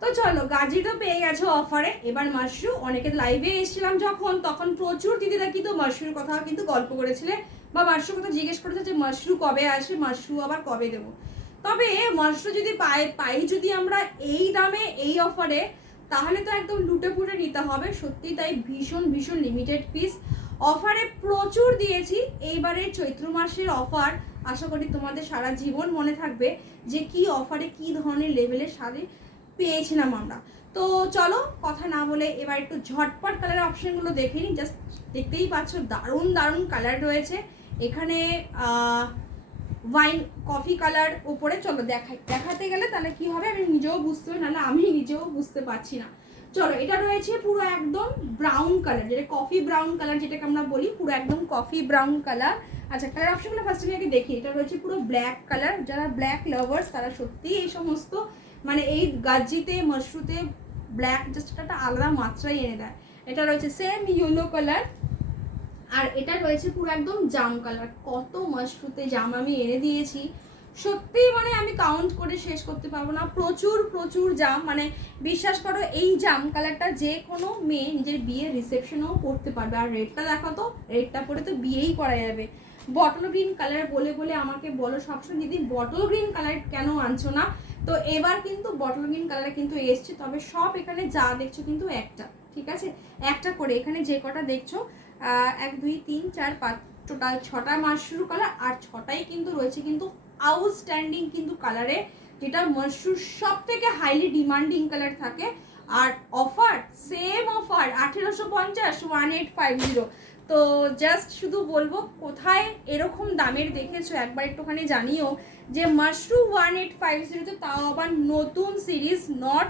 তো চলো, গাজি তো পেয়ে গেছো অফারে। এবার মাশরু, অনেকে লাইভে এসেছিলাম যখন, তখন প্রচুর দিদিরা কিন্তু মাশরুর কথা কিন্তু গল্প করেছিলে বা মাশরুর কথা জিজ্ঞেস করেছে যে মাশরু কবে আসে, মাশরু আবার কবে দেবো। তবে মাশরু যদি পাই যদি আমরা এই দামে এই অফারে, তাহলে তো একদম লুটে পুটে নিতে হবে। সত্যি তাই, ভীষণ ভীষণ লিমিটেড পিস অফারে প্রচুর দিয়েছি। এইবারে চৈত্র মাসের অফার আশা করি তোমাদের সারা জীবন মনে থাকবে যে কি অফারে কি ধরনের লেভেলের শাড়ি পেয়েছিলাম আমরা। তো চলো কথা না বলে এবার একটু ঝটপট কালারের অপশনগুলো দেখে নিই। জাস্ট দেখতেই পাচ্ছ দারুণ দারুণ কালার রয়েছে এখানে। ওয়াইন কফি কালার উপরে, চলো দেখাতে গেলে তাহলে কি হবে আমি নিজেও বুঝতে পারি, নাহলে আমি নিজেও বুঝতে পারছি না। চলো, এটা রয়েছে পুরো একদম ব্রাউন কালার, যেটা কফি ব্রাউন কালার যেটাকে আমরা বলি, পুরো একদম কফি ব্রাউন কালার। আচ্ছা, কালার অপশনগুলো ফার্স্ট আগে দেখি। এটা রয়েছে পুরো ব্ল্যাক কালার, যারা ব্ল্যাক লাভার্স তারা সত্যিই এই সমস্ত মানে এই গাজিতে মাশরুতে ব্ল্যাক জাস্ট একটা আলাদা মাত্রাই এনে দেয়। এটা রয়েছে সেম ইয়েলো কালার, আর এটা রয়েছে পুরো একদম জাম কালার। কত মাশরুতে জাম আমি এনে দিয়েছি, সত্যি মানে আমি কাউন্ট করে শেষ করতে পারবো না। প্রচুর প্রচুর জাম, মানে বিশ্বাস করো এই জাম কালারটা যে কোনো মেয়ে নিজের বিয়ের রিসেপশনেও পরতে পারবে। আর রেডটা দেখো তো, রেডটা পরে তো বিয়েই করা যাবে। বটল গ্রিন কালার বলে বলে আমাকে বলো সবসময় দিদি বটল গ্রিন কালার কেন আনছো না। তো এবার কিন্তু বটল গ্রিন কালার কিন্তু এসছে, তবে সব এখানে যা দেখছো কিন্তু একটা, ঠিক আছে, একটা করে এখানে যে কটা দেখছো 1 2 3 4 5 টোটাল 6টা মাশরু কালার, আর 6টাই কিন্তু রয়েছে কিন্তু আউটস্ট্যান্ডিং কিন্তু কালারে, যেটা মাশরুর সব থেকে হাইলি ডিমান্ডিং কালার থাকে। আর অফার সেম অফার 1850 1850। তো জাস্ট শুধু বলবো কোথায় এরকম দামের দেখেছো একবার একটুখানি জানিও যে মাশরু 1850, তাও আবার নতুন সিরিজ, নট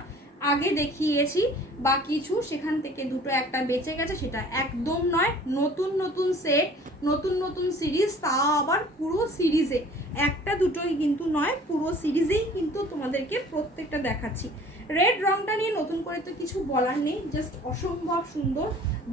আগে দেখিয়েছি বা কিছু সেখান থেকে দুটো একটা বেঁচে গেছে, সেটা একদম নয়। নতুন নতুন সেট, নতুন নতুন সিরিজ, তাও আবার পুরো সিরিজে, একটা দুটোই কিন্তু নয়, পুরো সিরিজেই কিন্তু তোমাদেরকে প্রত্যেকটা দেখাচ্ছি। রেড রংটা নিয়ে নতুন করে তো কিছু বলার নেই, জাস্ট অসম্ভব সুন্দর।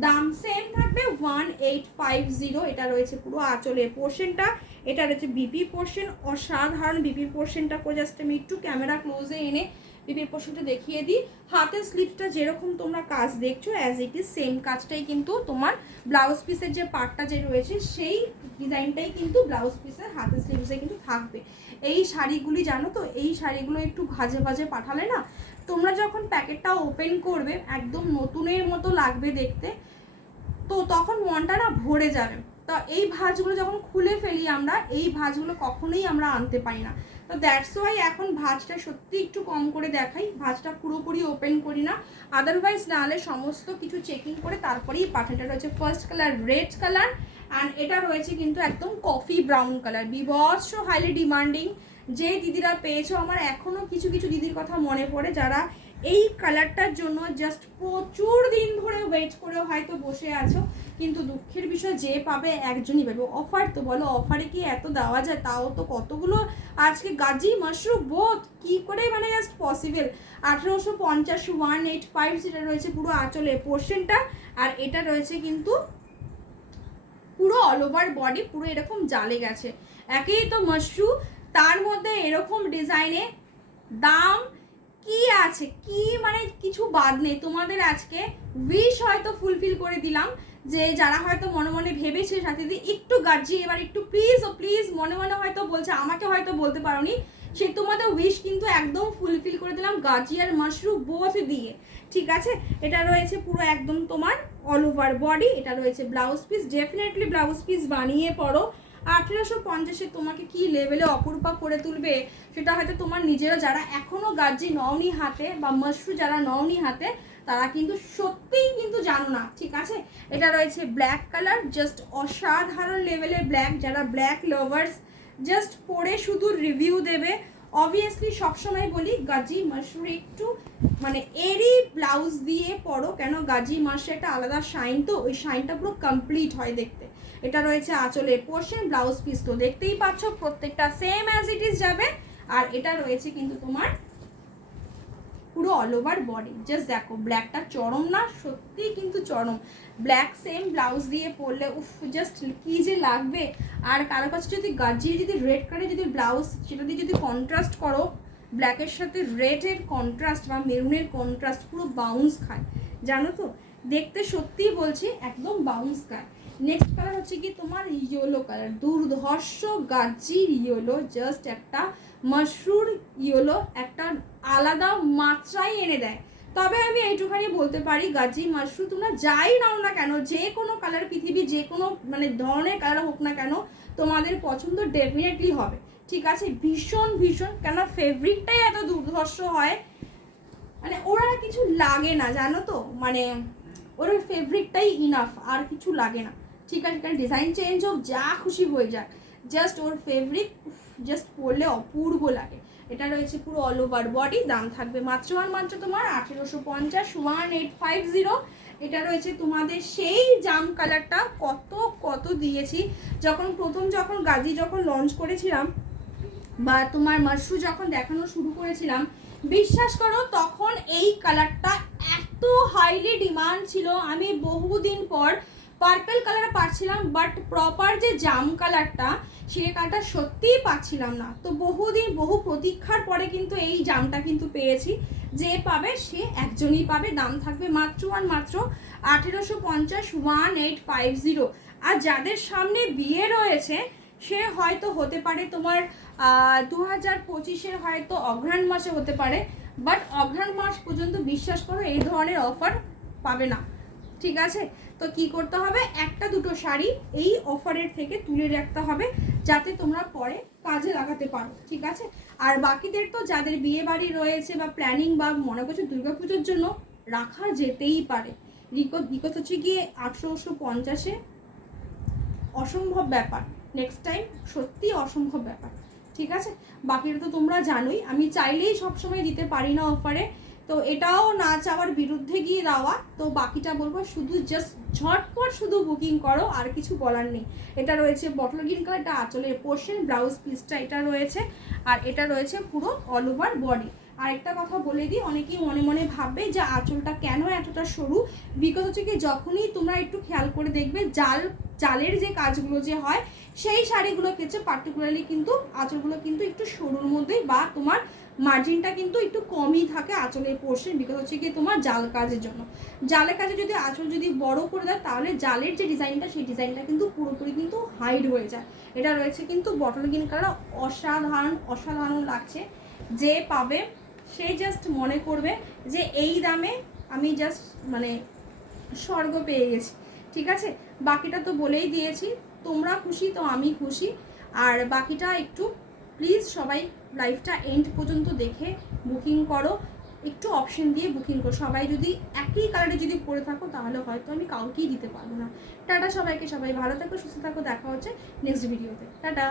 দাম সেম থাকবে 1850। এটা রয়েছে পুরো আঁচলের পোর্শনটা, এটা রয়েছে বিপি পোর্শন, অসাধারণ বিপি পোর্শনটা করে জাস্ট আমি একটু ক্যামেরা ক্লোজে এনে বিপির পোর্শনটা দেখিয়ে দিই। হাতের স্লিপটা যেরকম তোমরা কাজ দেখছো অ্যাজ ইট ইজ সেম কাজটাই কিন্তু তোমার ব্লাউজ পিসের যে পার্টটা যে রয়েছে সেই ডিজাইনটাই কিন্তু ব্লাউজ পিসের হাতের স্লিভসে কিন্তু থাকবে। এই শাড়িগুলি জানো তো, এই শাড়িগুলো একটু ভাজে ভাজে পাঠালে না, তোমরা যখন প্যাকেটটা ওপেন করবে একদম নতুনের মতো লাগবে দেখতে, তো তখন মনটা না ভরে যাবে। তো এই ভাঁজগুলো যখন খুলে ফেলি আমরা, এই ভাঁজগুলো কখনোই আমরা আনতে পারি না। তো দ্যাটস ওয়াই এখন ভাঁজটা সত্যি একটু কম করে দেখাই, ভাঁজটা পুরোপুরি ওপেন করি না, আদারওয়াইজ নাহলে সমস্ত কিছু চেকিং করে তারপরেই পাঠাটা রয়েছে first colour red colour, and এটা রয়েছে কিন্তু একদম কফি ব্রাউন কালার, বিভৎস হাইলি ডিমান্ডিং। যে দিদিরা পেয়েছো, আমার এখনও কিছু কিছু দিদির কথা মনে পড়ে যারা এই কালারটার জন্য জাস্ট প্রচুর দিন ধরে ওয়েট করে হয়তো বসে আছো, কিন্তু দুঃখের বিষয় যে পাবে একজনই পাবে। অফার তো বলো, অফারে কি এত দেওয়া যায়? তাও তো কতগুলো আজকে গাজি মাশরু বোথ কি করে মানে জাস্ট পসিবল। 1850 1850 যেটা রয়েছে পুরো আঁচলে পোর্শনটা, আর এটা রয়েছে কিন্তু পুরো অল ওভার বডি পুরো এরকম জালে গেছে। একেই তো মাশরু, তার মধ্যে এরকম ডিজাইনে দাম কি আছে, কি মানে কিছু বাদ নেই। তোমাদের আজকে উইশ হয়তো ফুলফিল করে দিলাম, যে যারা হয়তো মনে মনে ভেবেছে সাথে দিয়ে একটু গার্জি এবার একটু প্লিজ ও প্লিজ মনে মনে হয়তো বলছে, আমাকে হয়তো বলতে পারোনি, সে তোমাদের উইশ কিন্তু একদম ফুলফিল করে দিলাম গার্জি আর মাশরু বোথ দিয়ে, ঠিক আছে। এটা রয়েছে পুরো একদম তোমার অল ওভার বডি, এটা রয়েছে blouse piece. Definitely blouse piece বানিয়ে পরো। 1850 তোমাকে কি লেভেলে অপরূপা করে তুলবে সেটা হয়তো তোমার নিজেরা যারা এখনো গার্জি নওনি হাতে বা মাশরু যারা নওনি হাতে তারা কিন্তু সত্যিই কিন্তু জানো না, ঠিক আছে। এটা রয়েছে ব্ল্যাক কালার, জাস্ট অসাধারণ লেভেলের ব্ল্যাক। যারা ব্ল্যাক লাভার্স জাস্ট পরে শুধু রিভিউ দেবে। অবভিয়াসলি সবসময় বলি গাজি মাশরু একটু মানে এরই ব্লাউজ দিয়ে পরো, কেন গাজি মাশরু একটা আলাদা শাইন, তো ওই শাইনটা পুরো কমপ্লিট হয় দেখতে। এটা রয়েছে আঁচলের পোর্শন, ব্লাউজ পিস তো দেখতেই পাচ্ছ প্রত্যেকটা সেম অ্যাজ ইট ইজ যাবে। আর এটা রয়েছে কিন্তু তোমার পুরো অল ওভার বডি। জাস্ট দেখো ব্ল্যাকটা চরম না, সত্যি কিন্তু চরম। ব্ল্যাক সেম ব্লাউজ দিয়ে পরলে উফ জাস্ট কি যে লাগবে। আর কারো কাছে যদি গার্জি যদি রেড কালারের যদি ব্লাউজ সেটা দিয়ে যদি কন্ট্রাস্ট করো, ব্ল্যাকের সাথে রেডের কন্ট্রাস্ট বা মেরুনের কন্ট্রাস্ট পুরো বাউন্স খায়, জানো তো, দেখতে সত্যিই বলছি একদম বাউন্স খায়। নেক্সট কালার হচ্ছে কি তোমার ইয়েলো কালার, দুর্ধর্ষ গাজির ইয়েলো, জাস্ট একটা মাশরুর ইয়েলো, একটা আলাদা মাত্রায় এনে দেয়। তবে আমি এইটুখানি বলতে পারি গাজি মাশরুম তোমরা যাই নাও না কেন, যে কোনো কালার পৃথিবী যে কোনো মানে ধরনের কালার হোক না কেন, তোমাদের পছন্দ ডেফিনেটলি হবে, ঠিক আছে। ভীষণ ভীষণ, কেন ফেব্রিকটাই এত দুর্ধর্ষ হয়, মানে ওরা কিছু লাগে না জানো তো, মানে ওর ফেব্রিকটাই ইনাফ, আর কিছু লাগে না, ঠিক আছে। কারণ ডিজাইন চেঞ্জ হোক যা খুশি হয়ে যাক, জাস্ট ওর ফেব্রিক জাস্ট পরলে অপূর্ব লাগে। এটা রয়েছে পুরো অল ওভার বডি, দাম থাকবে মাত্র আর মাত্র তোমার 1850, 1850। এটা রয়েছে তোমাদের সেই জাম কালারটা, কত কত দিয়েছি যখন গাজি যখন লঞ্চ করেছিলাম বা তোমার মাশরু যখন দেখানো শুরু করেছিলাম, বিশ্বাস করো তখন এই কালারটা এত হাইলি ডিমান্ড ছিল, আমি বহুদিন পর পার্পল কালার পাচ্ছিলাম, বাট প্রপার যে জাম কালারটা সেই কালারটা সত্যিই পাচ্ছিলাম না। তো বহুদিন বহু প্রতীক্ষার পরে কিন্তু এই জামটা কিন্তু পেয়েছি, যে পাবে সে একজনই পাবে। দাম থাকবে মাত্র আর মাত্র 1850, 1850। আর যাদের সামনে বিয়ে রয়েছে সে হয়তো হতে পারে তোমার 2025-এর হয়তো অঘ্রাণ মাসে হতে পারে, বাট অঘ্রাণ মাস পর্যন্ত বিশ্বাস করো এই ধরনের অফার পাবে না, ঠিক আছে। তো কি করতে হবে, একটা দুটো শাড়ি এই অফারের থেকে তুলে রাখতে হবে, যাতে তোমরা পরে কাজে লাগাতে পারো, ঠিক আছে। আর বাকিদের তো যাদের বিয়ে বাড়ি রয়েছে বা প্ল্যানিং বা মনে করছো দুর্গাপুজোর জন্য রাখা যেতেই পারে। রিকো হচ্ছে গিয়ে 1850-এ অসম্ভব ব্যাপার, নেক্সট টাইম সত্যি অসম্ভব ব্যাপার, ঠিক আছে। বাকিটা তো তোমরা জানোই, আমি চাইলেই সবসময় দিতে পারি না অফারে, তো এটাও না চাওয়ার বিরুদ্ধে গিয়ে দেওয়া। তো বাকিটা বলবো শুধু জাস্ট ঝটপট শুধু বুকিং করো, আর কিছু বলার নেই। এটা রয়েছে বটল গ্রিন কালার, এটা আঁচলের পোর্শন, ব্লাউজ পিসটা এটা রয়েছে, আর এটা রয়েছে পুরো অল ওভার বডি। আর একটা কথা বলে দিই, অনেকেই মনে মনে ভাববে যে আঁচলটা কেন এতটা সরু, বিকজ হচ্ছে কি যখনই তোমরা একটু খেয়াল করে দেখবে জালের যে কাজগুলো যে হয় সেই শাড়িগুলোর ক্ষেত্রে পার্টিকুলারলি কিন্তু আঁচলগুলো কিন্তু একটু সরুর মধ্যেই, বা তোমার মার্জিনটা কিন্তু একটু কমই থাকে আঁচলের পোর্শন, বিকজ হচ্ছে কি তোমার জাল কাজের জন্য। জালের কাজে যদি আঁচল যদি বড় করে দেয় তাহলে জালের যে ডিজাইনটা সেই ডিজাইনটা কিন্তু পুরোপুরি কিন্তু হাইড হয়ে যায়। এটা রয়েছে কিন্তু বটল গ্রিন কালার, অসাধারণ অসাধারণ লাগছে। যে পাবে সেই জাস্ট মনে করবে যে এই দামে আমি জাস্ট মানে স্বর্গ পেয়ে গেছি, ঠিক আছে। বাকিটা তো বলেই দিয়েছি, তোমরা খুশি তো আমি খুশি। আর বাকিটা একটু প্লিজ সবাই লাইভটা এন্ড পর্যন্ত দেখে বুকিং করো, একটু অপশন দিয়ে বুকিং করো। সবাই যদি একই কালারে যদি পরে থাকো তাহলে হয়তো আমি কাউকেই দিতে পারবো না। টাটা সবাইকে, সবাই ভালো থাকো, সুস্থ থাকো, দেখা হচ্ছে নেক্সট ভিডিওতে, টাটা।